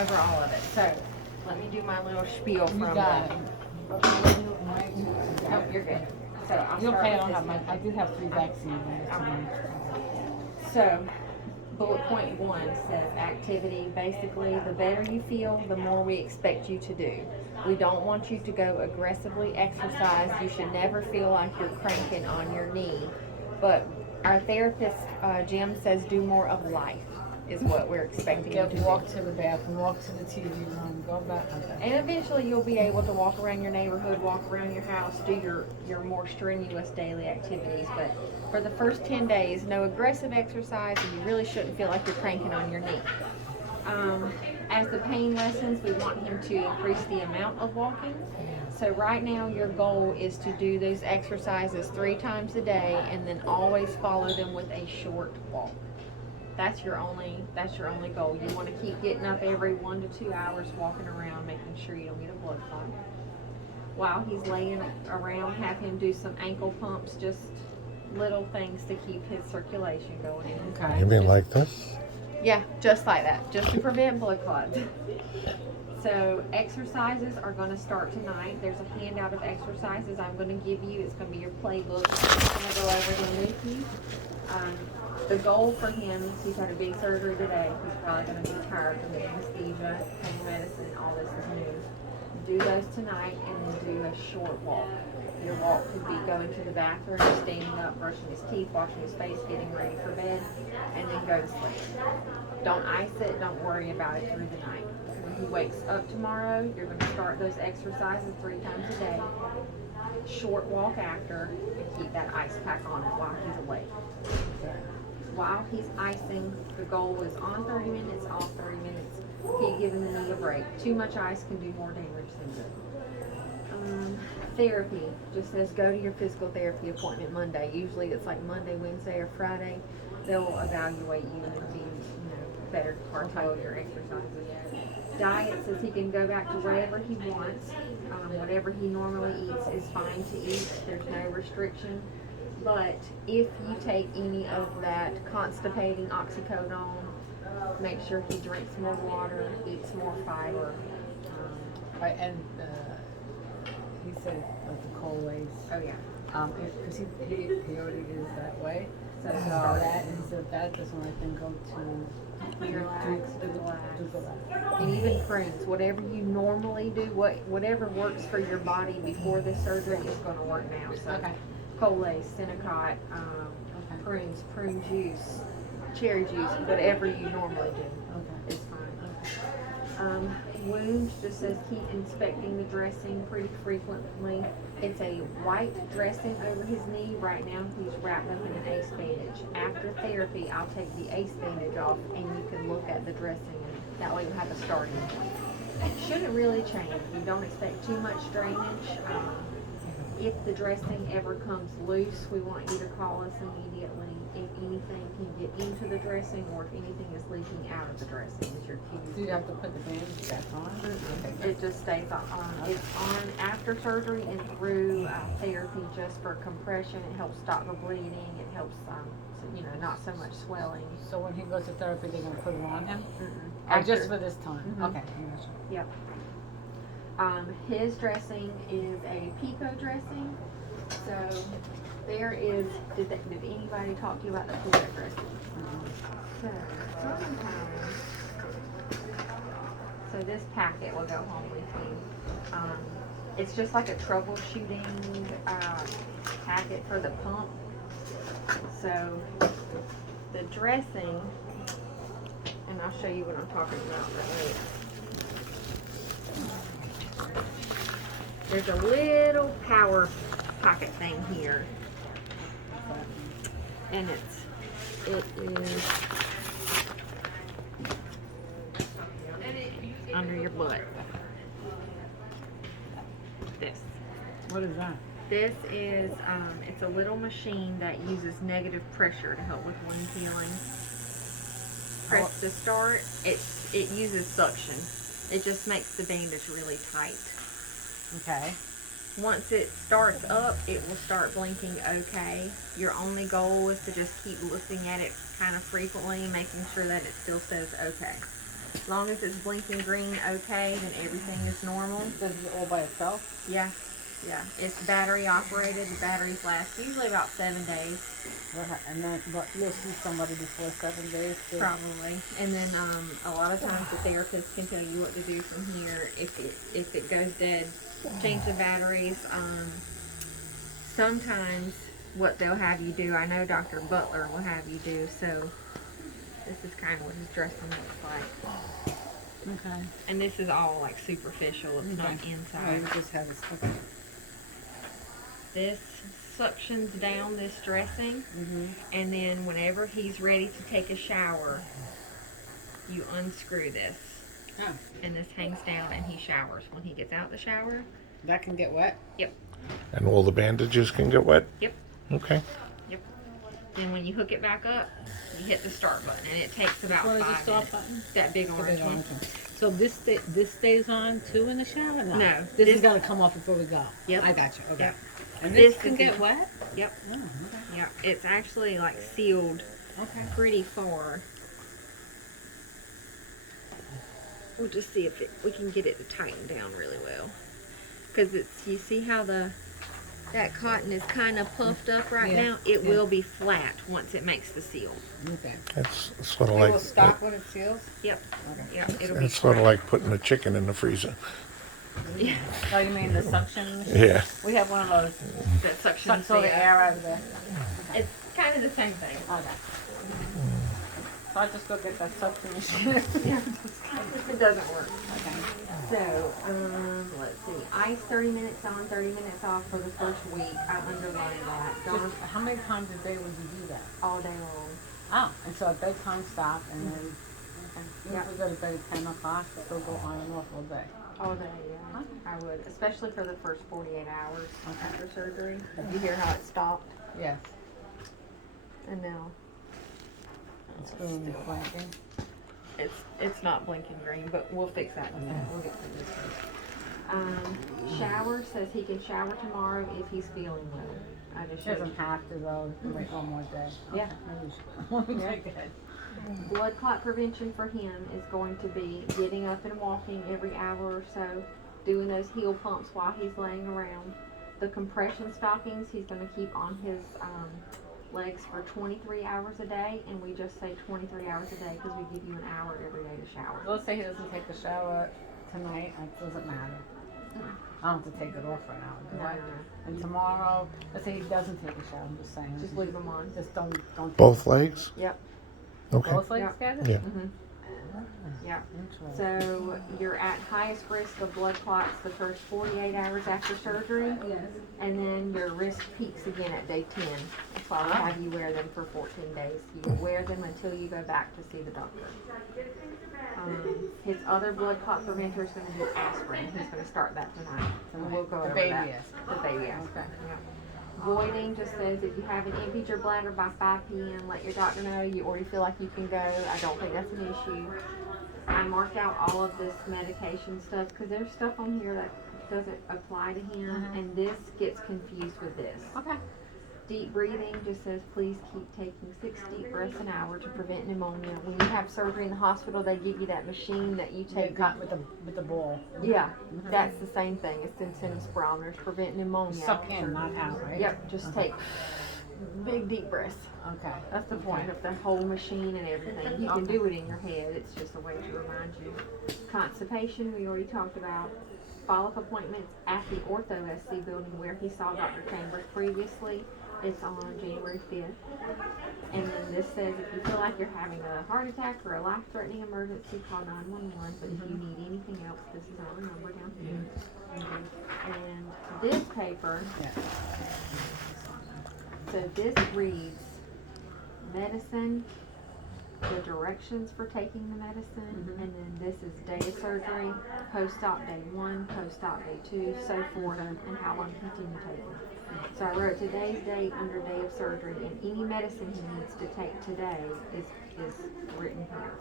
over all of it. So let me do my little spiel from You got the. it. Nope, you're good. So I'll You're start okay. I with don't this have mine. I one. did have 3 vaccines. So, bullet point 1 says activity. Basically, the better you feel, the more we expect you to do. We don't want you to go aggressively exercise. You should never feel like you're cranking on your knee. But our therapist, Jim, says do more of life is what we're expecting you to do. Walk to the bathroom, walk to the TV room, go back. Okay. And eventually you'll be able to walk around your neighborhood, walk around your house, do your more strenuous daily activities. But for the first 10 days, no aggressive exercise, and you really shouldn't feel like you're cranking on your knee. As the pain lessens, we want him to increase the amount of walking. So right now your goal is to do those exercises 3 times a day and then always follow them with a short walk. That's your only goal. You want to keep getting up every 1 to 2 hours, walking around, making sure you don't get a blood clot. While he's laying around, have him do some ankle pumps, just little things to keep his circulation going. Okay. You mean like this? Yeah, just like that, just to prevent blood clots. So exercises are going to start tonight. There's a handout of exercises I'm going to give you. It's going to be your playbook. I'm going to go over them with you. The goal for him, he's had a big surgery today. He's probably going to be tired from the anesthesia, pain medicine, all this is new. Do those tonight and then do a short walk. Your walk could be going to the bathroom, standing up, brushing his teeth, washing his face, getting ready for bed, and then go to sleep. Don't ice it. Don't worry about it through the night. When he wakes up tomorrow, you're going to start those exercises 3 times a day. Short walk after, and keep that ice pack on it while he's awake. While he's icing, the goal is on 30 minutes, off 30 minutes. Keep giving the knee a break. Too much ice can do more damage than good. Therapy just says go to your physical therapy appointment Monday. Usually it's like Monday, Wednesday, or Friday. They'll evaluate you and be better to partake of your exercises. Diet says he can go back to wherever he wants. Whatever he normally eats is fine to eat. There's no restriction. But if you take any of that constipating oxycodone, make sure he drinks more water, eats more fiber. Right, and he said like the cold ways. Oh yeah. Because he already is that way. So that and so that just when I can go to Relax, do relax. And even prunes, whatever you normally do, whatever works for your body before this surgery is going to work now. So Okay. Colace, Senokot, prunes, prune juice, cherry juice, whatever you normally do is fine. Wounds just says keep inspecting the dressing pretty frequently. It's a white dressing over his knee. Right now he's wrapped up in an ace bandage. After therapy, I'll take the ace bandage off and you can look at the dressing, and that way you have a starting point. It shouldn't really change. You don't expect too much drainage. If the dressing ever comes loose, we want you to call us immediately. If anything can get into the dressing or if anything is leaking out of the dressing, is your cue. Do you have to put the bandage back on? Okay. It just stays on. It's on after surgery and through therapy just for compression. It helps stop the bleeding. It helps, not so much swelling. So when he goes to therapy, they're gonna put it on him? After, Just for this time? Mhm. Okay. Yep. His dressing is a Pico dressing. So there is, did anybody talk to you about the Pico dressing? So sometimes, this packet will go home with you. It's just like a troubleshooting packet for the pump. So the dressing, and I'll show you what I'm talking about later. There's a little power pocket thing here, and it is under your butt. This. What is that? This is, it's a little machine that uses negative pressure to help with wound healing. Press to start. It uses suction. It just makes the bandage really tight. Okay. Once it starts up, it will start blinking okay. Your only goal is to just keep looking at it kind of frequently, making sure that it still says okay. As long as it's blinking green, okay, then everything is normal. Does it all by itself? Yeah, yeah. It's battery operated. The batteries last usually about 7 days, And then, but you'll see somebody before 7 days too. probably. And then a lot of times the therapist can tell you what to do from here. If it goes dead, change the batteries. Sometimes what they'll have you do, I know Dr. Butler will have you do. So this is kind of what his dressing looks like. Okay. And this is all like superficial. It's not Oh, inside. you just have this. Okay. This suctions down this dressing, and then whenever he's ready to take a shower, you unscrew this, Oh, and this hangs down, and he showers. When he gets out of the shower, that can get wet? yep, And all the bandages can get wet? yep, Okay. yep. Then when you hook it back up, you hit the start button, and it takes about What is the 5 start minutes. button? That big The orange big one. orange one. So this stays on too in the shower? No, This this- has got to come off before we go. Yep. I got you. Okay. Yep. And This this can is get the- wet? Yep, Oh, okay. yep. It's actually like sealed Okay. pretty far. We'll just see if we can get it to tighten down really well. Because you see how that cotton is kind of puffed up right Yeah, now? It yeah. will be flat once it makes the seal. Okay. It's sort of It like will stop when it seals? Yep, Okay. yep, it'll be it's sort of flat. like putting a chicken in the freezer. Yeah, Oh, you mean the suction machine? Yeah. We have one of those. that suctions Sucks all the air out of there. It's kind of the same thing. Okay. So I just go get that suction machine. It doesn't work. Okay. So, let's see. Ice 30 minutes on, 30 minutes off for the first week. I underlined that. Gone How many times a day would you do that? all day long. Oh, and so at bedtime stop and then, okay. Even Yeah. if we go to bed at 10 o'clock, still go on and off all day. All day, yeah. I would, especially for the first 48 hours Okay. after surgery. You hear how it stopped? Yes. And now It's green blinking. it's not blinking green, but we'll fix that in a minute. We'll get through this one. Shower says he can shower tomorrow if he's feeling well. I just She doesn't have to though, wait one more day. Yeah. Okay, maybe we should. Yeah. Take that. Blood clot prevention for him is going to be getting up and walking every hour or so, doing those heel pumps while he's laying around. The compression stockings he's going to keep on his legs for 23 hours a day, and we just say 23 hours a day because we give you an hour every day to shower. Let's say he doesn't take a shower tonight, it doesn't matter. I don't have to take it off for an hour, do No, I? no, no. And tomorrow, let's say he doesn't take a shower, I'm just saying. Just leave them on. Just don't take Both legs? Yep. Okay. both legs Yeah. together? Yeah. Mm-hmm. Yeah. Interesting. So you're at highest risk of blood clots the first 48 hours after surgery, and then your risk peaks again at day 10. That's why we have you wear them for 14 days. You wear them until you go back to see the doctor. His other blood clot preventer is going to be aspirin. He's going to start that tonight. And we'll go The over baby that. aspirin. The baby aspirin. Yeah. Voiding just says if you haven't emptied your bladder by 5 p.m., let your doctor know you already feel like you can go. I don't think that's an issue. I marked out all of this medication stuff because there's stuff on here that doesn't apply to him, and this gets confused with this. Okay. Deep breathing just says please keep taking 6 deep breaths an hour to prevent pneumonia. When you have surgery in the hospital, they give you that machine that you take. With the ball. Yeah, that's the same thing. It's intense spirometers to prevent pneumonia. Suck after in, surgery. not out, right? Yep, just take big deep breaths. Okay. That's the point of the whole machine and everything. You can do it in your head. It's just a way to remind you. Constipation, we already talked about. Follow-up appointments at the Ortho SC building where he saw Dr. Chambers previously. It's on January 5th. And then this says if you feel like you're having a heart attack or a life-threatening emergency, call 911. But if you need anything else, this is our number down here. And this paper, Yeah. so this reads medicine, the directions for taking the medicine, and then this is day of surgery, post-op day 1, post-op day 2, so forth, and how long to continue taking. So I wrote today's date under day of surgery, and any medicine he needs to take today is written here.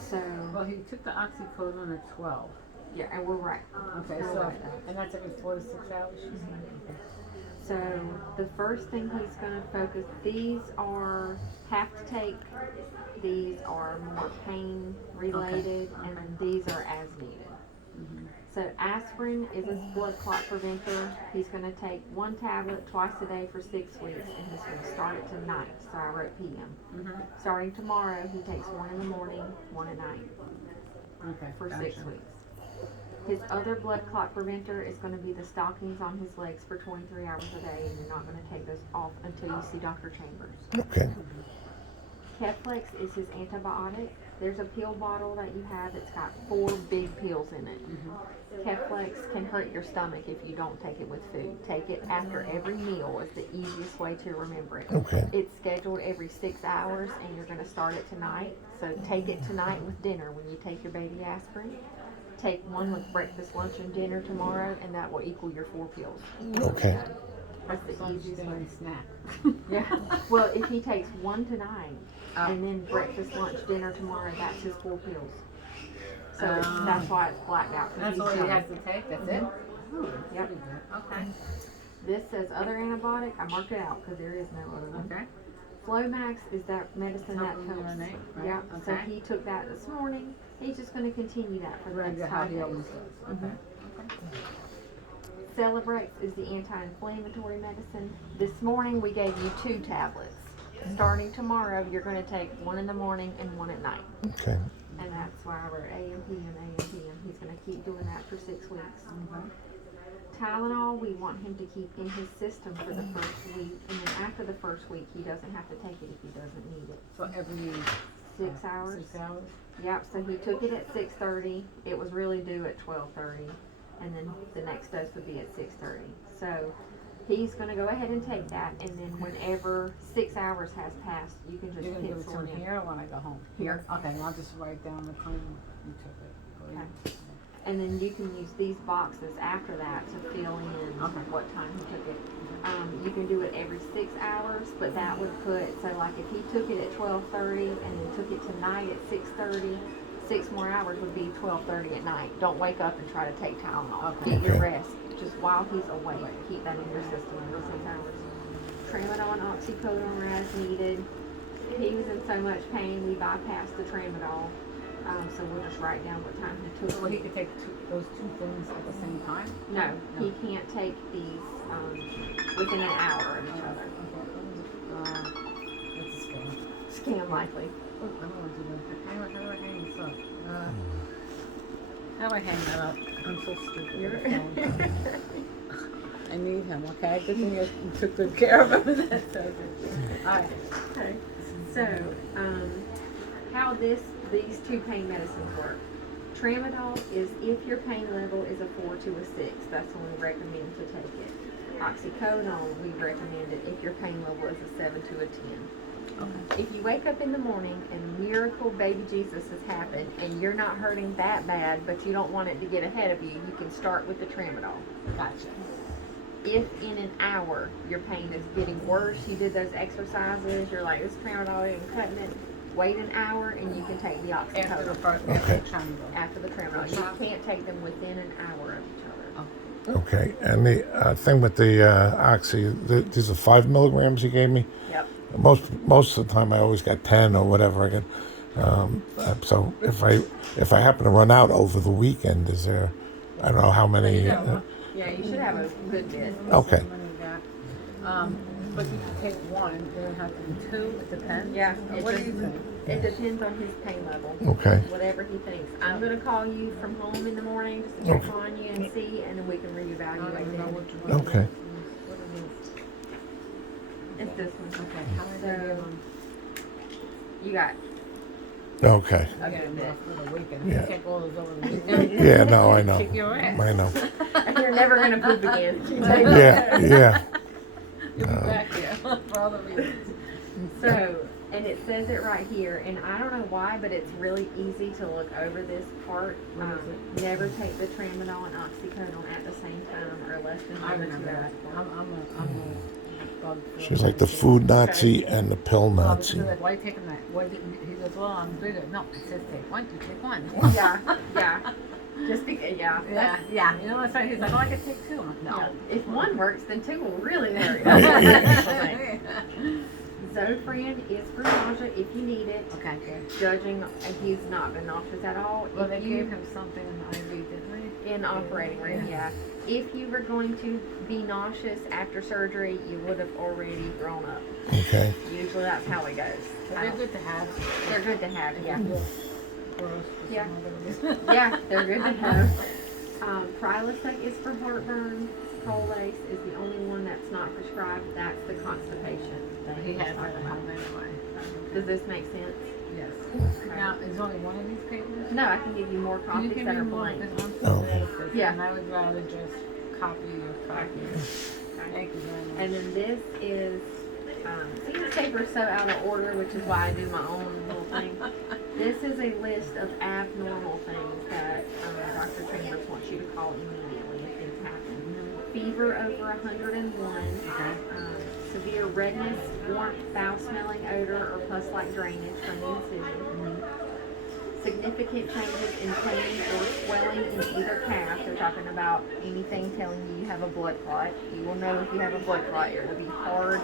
So, Well, he took the oxycodone at 12. yeah, and we're right. Okay, We're so, right. and that's every 4 to 6 hours? She said? So the first thing he's going to focus, these are, have to take These are more pain related, and then these are as needed. So aspirin is a blood clot preventer. He's going to take 1 tablet twice a day for 6 weeks, and he's going to start it tonight. So I wrote PM. Starting tomorrow, he takes 1 in the morning, 1 at night Okay. for Gotcha. 6 weeks. His other blood clot preventer is going to be the stockings on his legs for 23 hours a day, and you're not going to take those off until you see Dr. Chambers. Okay. Keflex is his antibiotic. There's a pill bottle that you have that's got 4 big pills in it. Keflex can hurt your stomach if you don't take it with food. Take it after every meal is the easiest way to remember it. Okay. It's scheduled every 6 hours, and you're going to start it tonight. So take it tonight with dinner when you take your baby aspirin. Take 1 with breakfast, lunch, and dinner tomorrow, and that will equal your 4 pills. Okay. That's the So easiest way. snack. Yeah. Well, if he takes 1 tonight, and then breakfast, lunch, dinner tomorrow, that's his 4 pills. So that's why it's blacked out. 'Cause That's he's all he done. has to take. That's it. Yep. Okay. This says other antibiotic. I marked it out because there is no other one. Okay. Flomax is that medicine that Something helps. urinate, right? Yeah. So Okay. he took that this morning. He's just going to continue that for the Regular next how 5 he days. always does. Okay. Celebrex is the anti-inflammatory medicine. This morning we gave you 2 tablets. Starting tomorrow, you're going to take 1 in the morning and 1 at night. Okay. And that's why I wrote AM, PM, AM, PM. He's going to keep doing that for 6 weeks. Tylenol, we want him to keep in his system for the first week. And then after the first week, he doesn't have to take it if he doesn't need it. So every 6 hours. 6 hours. Yep, so he took it at 6:30. It was really due at 12:30. And then the next dose would be at 6:30. So he's going to go ahead and take that. And then whenever 6 hours has passed, you can just You're gonna give it pencil to it him in. here or when I go home? Here. Okay, and I'll just write down the time you took it. Okay. And then you can use these boxes after that to fill in Okay. what time he took it. You can do it every 6 hours, but that would put, so like if he took it at 12:30 and then took it tonight at 6:30, 6 more hours would be 12:30 at night. Don't wake up and try to take Tylenol. Okay. Get your Okay. rest. Just while he's awake, keep that in your system every 6 hours. Tramadol and oxycodone are as needed. He was in so much pain, we bypassed the tramadol. So we'll just write down what time he took So it. he could take those 2 things at the same time? No, he can't take these within an hour of each other. Okay. It's a scam. Scam likely. Oh, I don't want to do that. How do I hang this up? How do I hang that up? I'm so stupid. I need him, okay? Good thing you took good care of him. That's so good. Alright. Okay. So, how these 2 pain medicines work. Tramadol is if your pain level is a 4 to a 6. That's when we recommend to take it. Oxycodone, we recommend it if your pain level is a 7 to a 10. Okay. If you wake up in the morning and miracle baby Jesus has happened and you're not hurting that bad, but you don't want it to get ahead of you, you can start with the tramadol. Gotcha. If in an hour your pain is getting worse, you did those exercises, you're like, this tramadol isn't cutting it, wait an hour and you can take the After the oxycodone first, Okay. after the tramadol. You can't take them within an hour of each other. Okay. And the thing with the oxy, these are 5 milligrams you gave me. Yep. Most of the time, I always got 10 or whatever I get. So if I happen to run out over the weekend, is there? I don't know how many. Yeah, you should have a good bit. Okay. But you can take 1, you don't have to do 2, it depends. Yeah, What do you think? It depends on his pain level. Okay. Whatever he thinks. I'm gonna call you from home in the morning just to check Okay. on you and see, and then we can I don't reevaluate even know then. what you want. Okay. What it is. It's this one. Okay, how many do you want? You got Okay. I got enough for the weekend. Yeah. Take all those over the weekend. Yeah. No, I know. Kick your ass. I know. You're never gonna poop again. Yeah. Yeah. You'll be back here for other reasons. So, and it says it right here, and I don't know why, but it's really easy to look over this part. What is Never take the tramadol and oxycodone at the same time or less than I 1 or 2 remember hours. that. I'm a bug for She's like the everything. food Nazi and the pill Well, Nazi. she's like, why are you taking that? Why didn't he goes, well, I'm bigger. No, it says take 1, you take 1. Yeah, yeah. Just because, yeah. Yeah, yeah. You know what's right? He's like, oh, I can take 2. I'm like, Yeah. no. If 1 works, then 2 will really work. Zofran is for nausea if you need it. Okay, good. Judging, he's not been nauseous at all. Well, If they you- gave him something in the IV, didn't they? in operating room, yeah. If you were going to be nauseous after surgery, you would have already thrown up. Okay. Usually that's how it goes. They're good to have. They're good to have, yeah. Gross for Yeah. some other reason. Yeah, they're good to have. Prilosec is for heartburn. Prolace is the only one that's not prescribed. That's the constipation. that He was has talking that at about. home anyway. Does this make sense? Yes. Now, is only one of these papers? No, I can give you more Can you copies give that me are more? blank. Because I'm Oh. so Yeah. And I would rather just copy your copy. Thank you very much. And then this is, see, this paper is so out of order, which is why I do my own little thing. This is a list of abnormal things that Dr. Chambers wants you to call immediately if things happen. Fever over 101, severe redness, warmth, foul-smelling odor, or pus-like drainage from the incision. Significant changes in pain or swelling in either calf. They're talking about anything telling you you have a blood clot. You will know if you have a blood clot. It will be hard,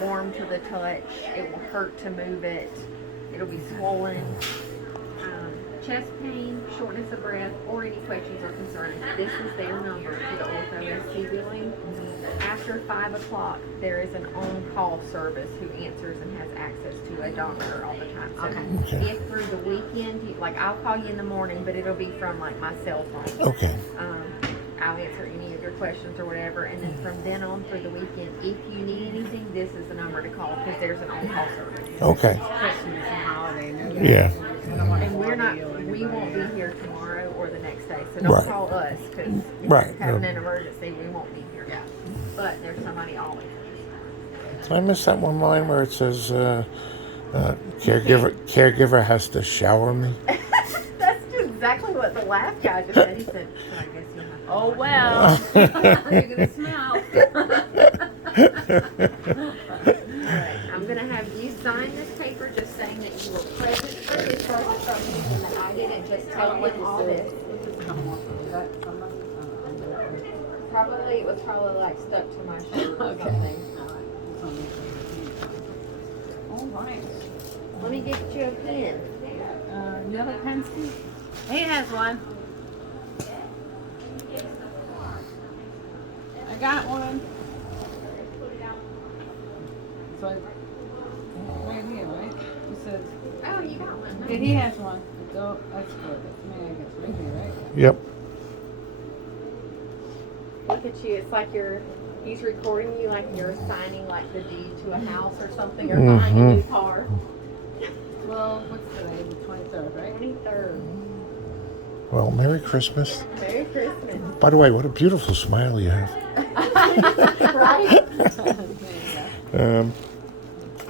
warm to the touch. It will hurt to move it. It'll be swollen. Chest pain, shortness of breath, or any questions or concerns. This is their number for the OrthoSC billing. After 5 o'clock, there is an on-call service who answers and has access to a doctor all the time. So Okay. if through the weekend, like I'll call you in the morning, but it'll be from like my cell phone. Okay. I'll answer any of your questions or whatever, and then from then on through the weekend, if you need anything, this is the number to call because there's an on-call service. Okay. Christmas and holiday. No, Yeah. I don't want to And we're not, bother you or we won't be anybody. here tomorrow or the next day, so don't Right. call us because if Right. you're having an emergency, we won't be here. Yeah. But there's somebody always. Did I miss that one line where it says caregiver has to shower me? That's exactly what the laugh guy just said. He said, "So I guess you'll have to." Oh well. You're gonna smell. Alright, I'm gonna have you sign this paper just saying that you were present for this service and that I didn't just tell him all this. Probably, it was probably like stuck to my shirt or something. All right. Let me get you a pen. You have a pencil? He has one. I got one. So right here, right? It says, Oh, you got one. okay, he has one. So that's good. That's me, I guess. Right here, right? Yep. Look at you. It's like he's recording you like you're signing like the deed to a house or something or buying a new car. Well, what's today? The 23rd, right? 23rd. Well, Merry Christmas. Merry Christmas. By the way, what a beautiful smile you have. Right? There you go.